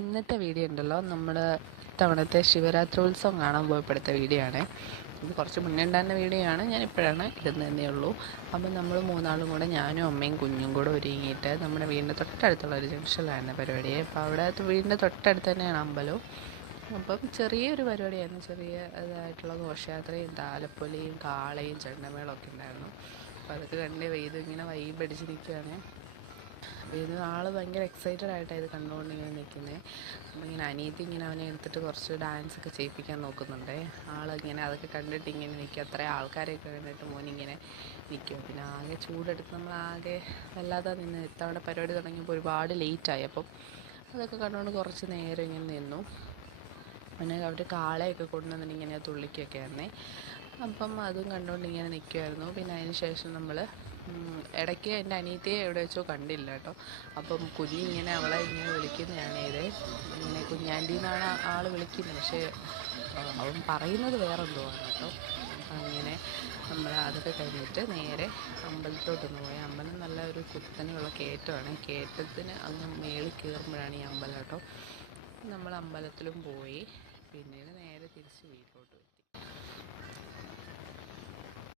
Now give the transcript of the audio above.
ഇന്നത്തെ വീഡിയോ ഉണ്ടല്ലോ നമ്മൾ ഇത്തവണത്തെ ശിവരാത്രോത്സവം കാണാൻ പോയപ്പോഴത്തെ വീഡിയോ ആണ്. ഇത് കുറച്ച് മുന്നേ ഉണ്ടായിരുന്ന വീഡിയോ ആണ്, ഞാനിപ്പോഴാണ് ഇടുന്നതേ ഉള്ളൂ. അപ്പം നമ്മൾ മൂന്നാളും കൂടെ, ഞാനും അമ്മയും കുഞ്ഞും കൂടെ ഒരുങ്ങിയിട്ട് നമ്മുടെ വീടിൻ്റെ തൊട്ടടുത്തുള്ള ഒരു ജംഗ്ഷനിലായിരുന്നു പരിപാടിയെ. അപ്പോൾ അവിടെ വീടിൻ്റെ തൊട്ടടുത്ത് തന്നെയാണ് അമ്പലവും. അപ്പം ചെറിയൊരു പരിപാടിയായിരുന്നു, ചെറിയ ഇതായിട്ടുള്ള ഘോഷയാത്രയും താലപ്പൊലിയും കാളയും ചെണ്ടമേളമൊക്കെ ഉണ്ടായിരുന്നു. അപ്പോൾ അതൊക്കെ കണ്ട് ഇത് ഇങ്ങനെ വൈബ് അടിച്ച് നിൽക്കുകയാണ്. അപ്പോൾ ഇത് ആൾ ഭയങ്കര എക്സൈറ്റഡ് ആയിട്ടാണ് ഇത് കണ്ടുകൊണ്ട് ഇങ്ങനെ നിൽക്കുന്നത്. അപ്പോൾ ഇങ്ങനെ അനിയത്തി ഇങ്ങനെ അവനെ എടുത്തിട്ട് കുറച്ച് ഡാൻസൊക്കെ ചെയ്യിപ്പിക്കാൻ നോക്കുന്നുണ്ട്. ആളിങ്ങനെ അതൊക്കെ കണ്ടിട്ട് ഇങ്ങനെ നിൽക്കുക. അത്രയും ആൾക്കാരെയൊക്കെ കണ്ടിട്ട് മോനിങ്ങനെ നിൽക്കും. പിന്നെ ആകെ ചൂടെടുത്ത് നമ്മളാകെ വല്ലാതെ നിന്ന്. ഇത്തവണ പരിപാടി തുടങ്ങിയപ്പോൾ ഒരുപാട് ലേറ്റായി. അപ്പം അതൊക്കെ കണ്ടുകൊണ്ട് കുറച്ച് നേരം ഇങ്ങനെ നിന്നു. പിന്നെ അവർ കാളയൊക്കെ കൊണ്ടുവന്നിട്ട് ഇങ്ങനെ തുള്ളിക്കൊക്കെ ആയിരുന്നേ. അപ്പം അതും കണ്ടുകൊണ്ട് ഇങ്ങനെ നിൽക്കുമായിരുന്നു. പിന്നെ അതിന് ശേഷം നമ്മൾ ഇടയ്ക്ക് എൻ്റെ അനിയത്തിയെ എവിടെ വെച്ചോ കണ്ടില്ല കേട്ടോ. അപ്പം കുഞ്ഞിങ്ങനെ അവളെ ഇങ്ങനെ വിളിക്കുന്നതാണ്. ഇങ്ങനെ കുഞ്ഞാൻ്റി എന്നാണ് ആൾ വിളിക്കുന്നത്, പക്ഷേ അവൻ പറയുന്നത് വേറെന്തോ ആണ് കേട്ടോ. അപ്പം അങ്ങനെ നമ്മൾ അതൊക്കെ കഴിഞ്ഞിട്ട് നേരെ അമ്പലത്തിലോട്ടൊന്ന് പോയി. അമ്പലം നല്ല ഒരു കുത്തനെയുള്ള കയറ്റമാണ്. കയറ്റത്തിന് അങ്ങ് മേളിൽ കയറുമ്പോഴാണ് ഈ അമ്പലം കേട്ടോ. നമ്മൾ അമ്പലത്തിലും പോയി. പിന്നീട് നേരെ തിരിച്ച് വീട്ടിലോട്ട് എത്തി.